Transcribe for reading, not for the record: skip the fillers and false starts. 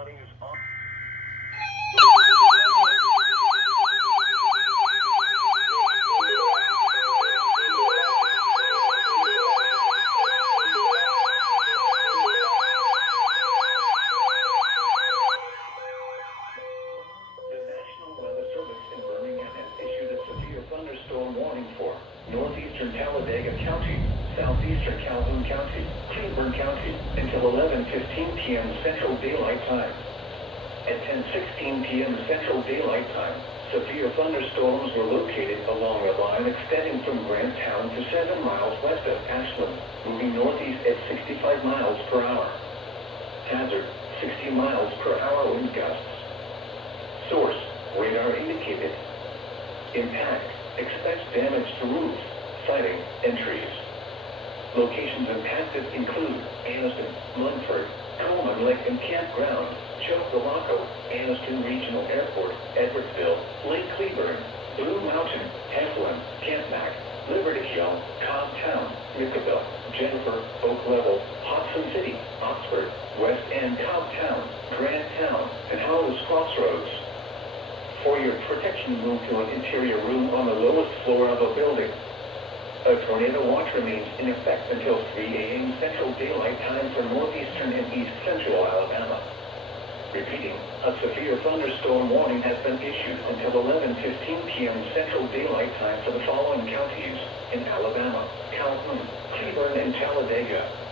flooding is on. Thunderstorm warning for northeastern Talladega County, southeastern Calhoun County, Cleburne County until 11:15 p.m. Central Daylight Time. At 10:16 p.m. Central Daylight Time, severe thunderstorms were located along a line extending from Granttown to 7 miles west of Ashland, moving northeast at 65 miles per hour. Hazard, 60 miles per hour wind gusts. Source, radar indicated. Impact, expects damage to roofs, siding, and trees. Locations impacted include Anniston, Munford, Coleman Lake and Campground, Chocolaco, Anniston Regional Airport, Edwardsville, Lake Cleburne, Blue Mountain, Heflin, Campmack, Liberty Hill, Cobbtown, Nickerville, Jennifer, Oak Level, Hudson City, Oxford, West End, Cobbtown, Granttown, and Hollis Crossroads. For your protection, move to an interior room on the lowest floor of a building. A tornado watch remains in effect until 3 a.m. Central Daylight Time for northeastern and east central Alabama. Repeating, a severe thunderstorm warning has been issued until 11:15 p.m. Central Daylight Time for the following counties in Alabama: Calhoun, Cleburne, and Talladega.